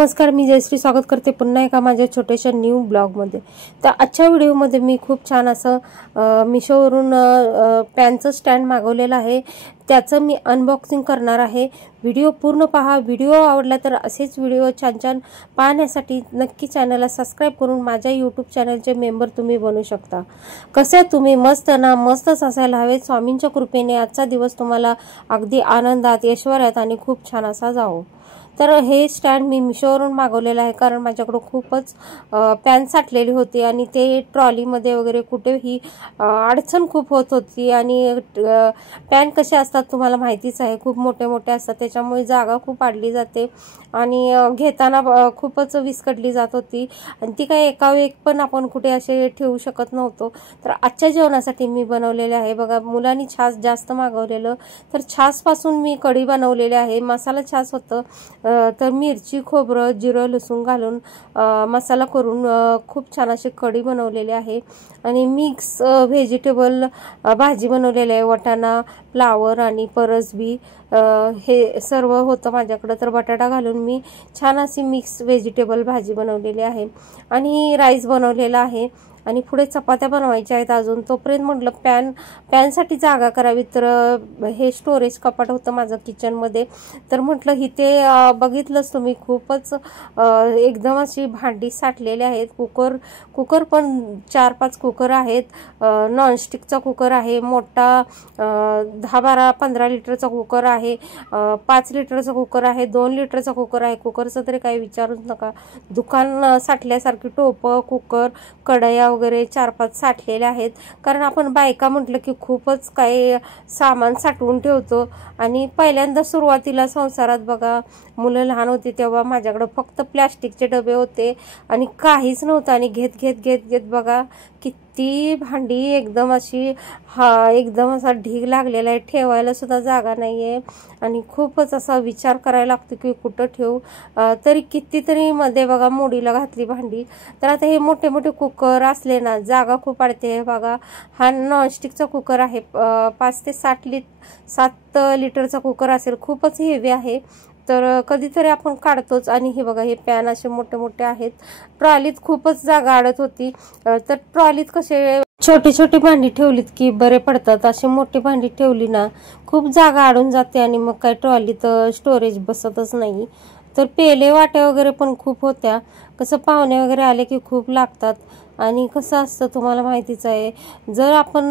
नमस्कार, मी जयश्री स्वागत करते पुन्हा एका माझ्या छोट्याशा न्यू ब्लॉगमध्ये। तर आजच्या व्हिडिओमध्ये मी खूप छान असं मिशोवरून पॅनचं स्टँड मागवलेलं आहे, त्याचं मी अनबॉक्सिंग करणार आहे। व्हिडिओ पूर्ण पहा। व्हिडिओ आवडला तर असेच व्हिडिओ छान छान पाहण्यासाठी नक्की चॅनलला सबस्क्राइब करून माझ्या यूट्यूब चॅनलचे मेंबर तुम्ही बनू शकता। कसे तुम्ही? मस्त ना? मस्तच असायला हवे। स्वामींच्या कृपेने आजचा दिवस तुम्हाला अगदी आनंदात, ऐश्वर्यात आणि खूप छान असा जावो। तर हे स्टँड मी मिशोवरून मागवलेलं आहे, कारण माझ्याकडे खूपच पॅन साठलेली होती आणि ते ट्रॉलीमध्ये वगैरे कुठेही अडचण खूप होत होती। आणि पॅन कसे असतात तुम्हाला माहितीच आहे, खूप मोठे मोठे असतात, त्याच्यामुळे जागा खूप अडली जाते आणि घेताना खूपच विस्कटली जात होती आणि ती काय एका एक पण आपण कुठे असे ठेवू शकत नव्हतो। तर आजच्या जेवणासाठी मी बनवलेले आहे बघा, मुलांनी छास जास्त मागवलेलं, तर छासपासून मी कढी बनवलेली आहे। मसाला छास होतं, तर मिरची, खोबरं, जिरं, लसूण घालून मसाला करून खूप छान अशी कढी बनवलेली आहे। आणि मिक्स व्हेजिटेबल भाजी बनवलेली आहे, वाटाणा, फ्लावर आणि परसबी हे सर्व होतं माझ्याकडे। तर बटाटा घालून मी छान अशी मिक्स व्हेजिटेबल भाजी बनवलेली आहे आणि राईस बनवलेला आहे आणि पुढे चपात्या बनवायच्या आहेत अजून। तोपर्यंत म्हटलं पॅनसाठी जागा करावी, तर हे स्टोरेज कपाट होतं माझं किचनमध्ये, तर म्हटलं इथे बघितलंच तुम्ही खूपच एकदम अशी भांडी साठलेली आहेत। कुकर पण 4-5 कुकर आहेत, नॉनस्टिकचा कुकर आहे मोठा, 10-12-15 लिटरचा कुकर आहे, 5 लिटरचा कुकर आहे, 2 लिटरचा कुकर आहे। कुकरचं तरी काही विचारूच नका, दुकान साठल्यासारखी टोपं, कुकर, कढया वगैरे 4-5 साठलेले आहेत। कारण आपण बायका म्हटलं की खूपच काही सामान साठवून ठेवतो। आणि पहिल्यांदा सुरुवातीला संसारात बघा, मुलं लहान होती तेव्हा माझ्याकडे फक्त प्लॅस्टिकचे डबे होते आणि काहीच नव्हतं, आणि घेत बघा किती भांडी एकदम अशी एकदम असा ढीग लागलेला आहे, ठेवायला सुद्धा जागा नाहीये आणि खूपच असा विचार करायला लागतो की कुठं ठेवू। तरी कितीतरी मध्ये बघा मोडीला घातली भांडी। तर आता हे मोठे मोठे कुकर असले ना, जागा खूप अडते बघा। हा नॉनस्टिकचा कुकर आहे, 5 ते 7 लिटरचा कुकर असेल, खूपच हेवी आहे, तर कधीतरी आपण काढतोच। आणि हे बघा, हे पॅन असे मोठे मोठे आहेत। ट्रॉलीत खूपच जागा अडत होती, तर ट्रॉलीत कसे छोटी छोटी भांडी ठेवलीत की बरे पडतात, अशी मोठी भांडी ठेवली ना खूप जागा अडून जाते आणि मग काय ट्रॉलीत स्टोरेज बसतच नाही। तर पेले वाट्या वगैरे पण खूप होत्या, कसं पाहुणे वगैरे आले की खूप लागतात। आणि कसं असतं तुम्हाला माहितीच आहे, जर आपण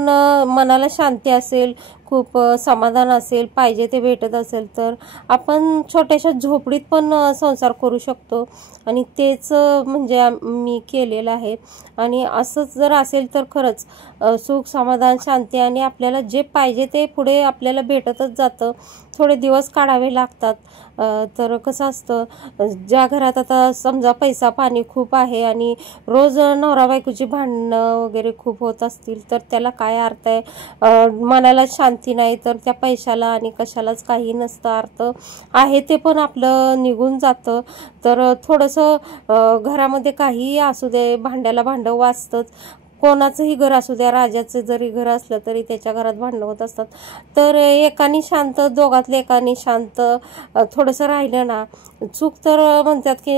मनाला शांती असेल, खूप समाधान असेल, पाहिजे ते भेटत असेल, तर आपण छोट्याशा झोपडीत पण संसार करू शकतो। आणि तेच म्हणजे मी केलेलं आहे। आणि असंच जर असेल तर खरंच सुख, समाधान, शांती आणि आपल्याला जे पाहिजे ते पुढे आपल्याला भेटतच जातं। थोडे दिवस काढावे लागतात। तर कसं असतं, ज्या घरात आता समजा पैसा पाणी खूप आहे आणि रोज नवरा बायकोची भांडणं वगैरे खूप होत असतील, तर त्याला काय अर्थ आहे? मनाला शांती नाही तर त्या पैशाला आणि कशालाच काही नसतं अर्थ आहे, ते पण आपलं निघून जातं। तर थोडंसं घरामध्ये काहीही असू दे, भांड्याला भांडं वाजतंच। कोणाचंही घर असू द्या, राजाचं जरी घर असलं तरी त्याच्या घरात भांडणं होत असतात। तर एकाने शांत, दोघातले एकाने शांत थोडंसं राहिलं ना, चूक तर म्हणतात की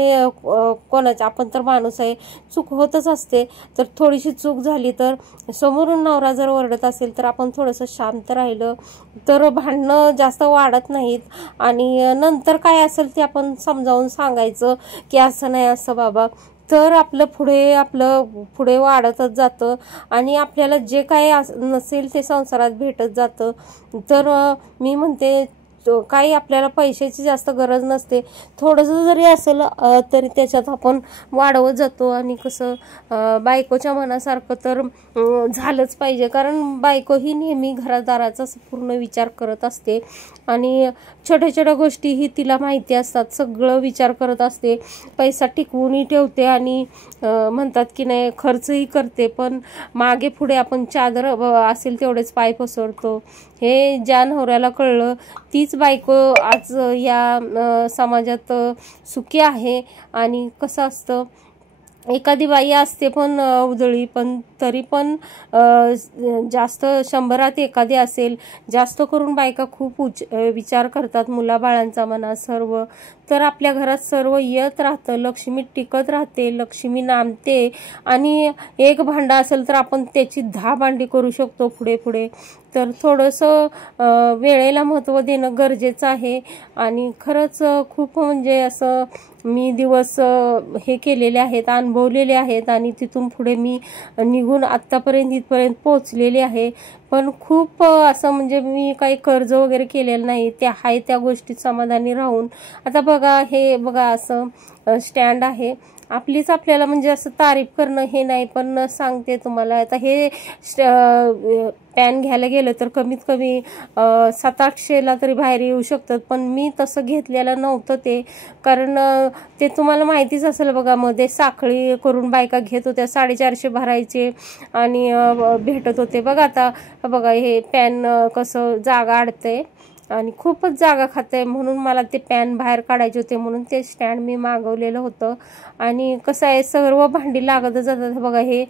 कोणाचं, आपण तर माणूस आहे, चूक होतच असते। तर थोडीशी चूक झाली तर समोरून नवरा जर ओरडत असेल तर आपण थोडंसं शांत राहिलं तर भांडणं जास्त वाढत नाहीत। आणि नंतर काय असेल ते आपण समजावून सांगायचं की असं नाही, असं बाबा, तर आपलं पुढे वाढतच जातं आणि आपल्याला जे काही नसेल ते संसारात भेटत जातं। तर मी म्हणते, काही आपल्याला पैशाची जास्त गरज नसते, थोडंसं जरी असेल तरी त्याच्यात आपण वाढवत जातो। आणि कसं बायकोच्या मनासारखं तर झालंच पाहिजे, कारण बायको ही नेहमी घरादाराचा पूर्ण विचार करत असते आणि छोट्या छोट्या गोष्टीही तिला माहिती असतात, सगळं विचार करत असते, पैसा टिकवूनही ठेवते आणि म्हणतात की नाही खर्चही करते, पण मागे पुढे आपण चादर असेल तेवढेच पाय पसरतो। हे ज्या नवऱ्याला कळलं तीच बायको आज या समाजात सुखी आहे। आणि कसं असतं, एखादी बाई असते पण उधळी, पण तरी पण जास्त 100त एखादी असेल। जास्त करून बायका खूप विचार करतात, मुलाबाळांचा म्हणा सर्व, तर आपल्या घरात सर्व येत राहतं, लक्ष्मी टिकत राहते, लक्ष्मी नांदते. आणि एक भांडं असेल तर आपण त्याची 10 भांडी करू शकतो पुढे पुढे. तर थोडंसं वेळेला महत्त्व देणं गरजेचं आहे. आणि खरंच खूप म्हणजे असं मी दिवस हे केलेले आहेत, अनुभवलेले आहेत. आणि तिथून पुढे मी निघून आत्तापर्यंत इथपर्यंत पोहोचलेले आहे. पण खूप असं म्हणजे मी काही कर्ज वगैरे केलेलं नाही, ते आहे त्या गोष्टीत समाधानी राहून. आता बघा, हे बघा असं स्टँड आहे. आपलीच आपल्याला म्हणजे असं तारीफ करणं हे नाही, पण सांगते तुम्हाला. आता हे पॅन घ्यायला गेलं तर कमीत कमी 700-800ला तरी बाहेर येऊ शकतात. पण मी तसं घेतलेलं नव्हतं ते, कारण ते तुम्हाला माहितीच असेल बघा, मध्ये साखळी करून बायका घेत होत्या, 450 भरायचे आणि भेटत होते बघा. आता बघा हे पॅन कसं जागा अडतंय आणि खूपच जागा खाते, म्हणून मला ते पॅन बाहेर काढायचे होते, म्हणून ते स्टँड मी मागवलेलं होतं. आणि कसं आहे, सर्व भांडी लागत जातात बघा. हे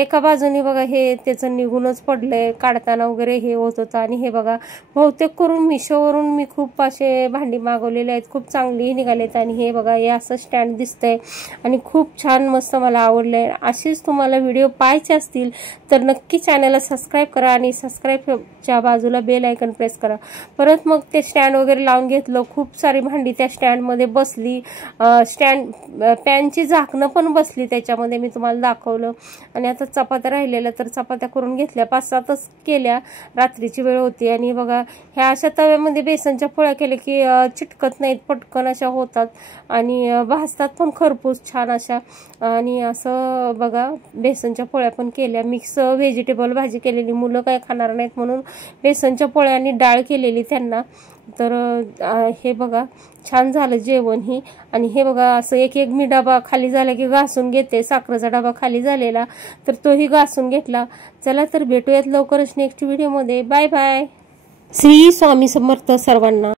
एका बाजूने बघा हे त्याचं निघूनच पडलंय, काढताना वगैरे हे होत होतं. आणि हे बघा, बहुतेक करून मिशोवरून मी खूप असे भांडी मागवलेले आहेत, खूप चांगली निघालेत. आणि हे बघा, हे असं स्टँड दिसतंय आणि खूप छान मस्त मला आवडलंय. असेच तुम्हाला व्हिडिओ पाहायचे असतील तर नक्की चॅनलला सबस्क्राईब करा आणि सबस्क्राईबच्या बाजूला बेल आयकन प्रेस करा. परत मग ते स्टँड वगैरे लावून घेतलं, खूप सारी भांडी त्या स्टँडमध्ये बसली. पॅनची झाकणं पण बसली त्याच्यामध्ये, मी तुम्हाला दाखवलं. आणि आता चपात्या राहिलेल्या तर चपात्या करून घेतल्या, 5-7च केल्या, रात्रीची वेळ होती. आणि बघा, ह्या अशा तव्यामध्ये बेसनच्या पोळ्या केल्या की चिटकत नाहीत, पटकन अशा होतात आणि भाजतात पण खरपूस छान अशा. आणि असं बघा, बेसनच्या पोळ्या पण केल्या. मिक्स व्हेजिटेबल भाजी केलेली, मुलं काय खाणार नाहीत म्हणून बेसनच्या पोळ्या आणि डाळ केलेली त्यांना. तर हे बघा, छान झालं जेवण ही. आणि हे बघा, असं एक मी डबा खाली झाला की घासून घेते. साखरेचा डबा खाली झालेला तर तोही घासून घेतला. चला तर भेटूयात लवकरच नेक्स्ट व्हिडिओमध्ये. Bye bye. श्री स्वामी समर्थ सर्वांना.